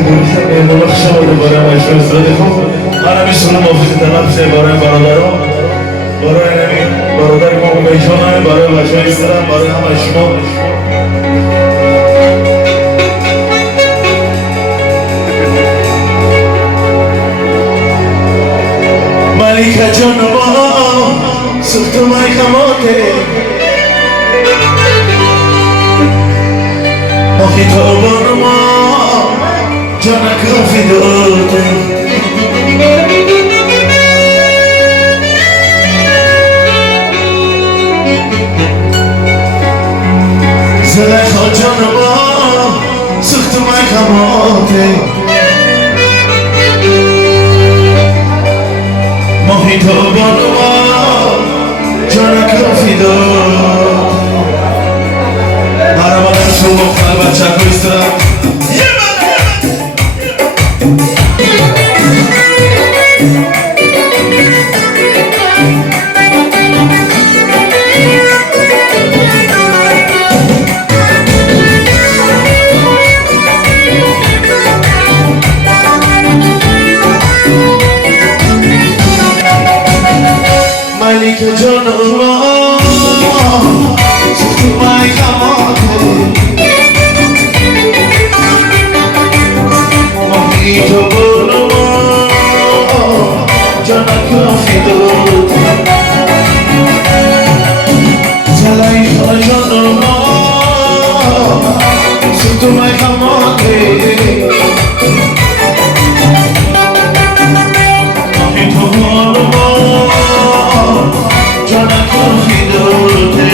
بخشم برای مشروع صورت خوب من همیشه موفق طلب شه برای برادران برای نمی برادر ما میشونم برای بچه های سرم برای همه شما ملیکه جانبا سخت مای خماته مخی تو ما جانك في دوتي زلخا جانبا سخت مای خماته ماهی تو بانما جانك في دوتي مرا من شو قلبت چکو استرم ملیک جانبا سخت مای خماته ماهی تو بانما جانك في دوتي زلخا جانبا سخت مای خماته ماهی تو بانما جانك في دوتي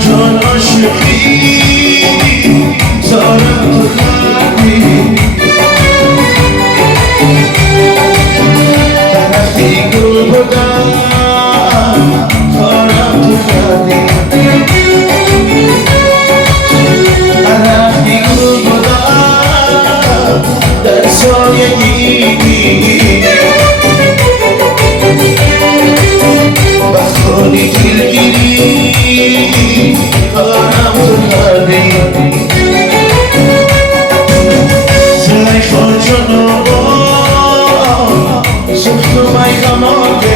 جان عاشقی زارم تو خندی درختی گل بودم خارم تو خندی درختی گل بودم در سایگی بخونی دلگیری خارم تو خندی زلخا جانبا سخت مای خماته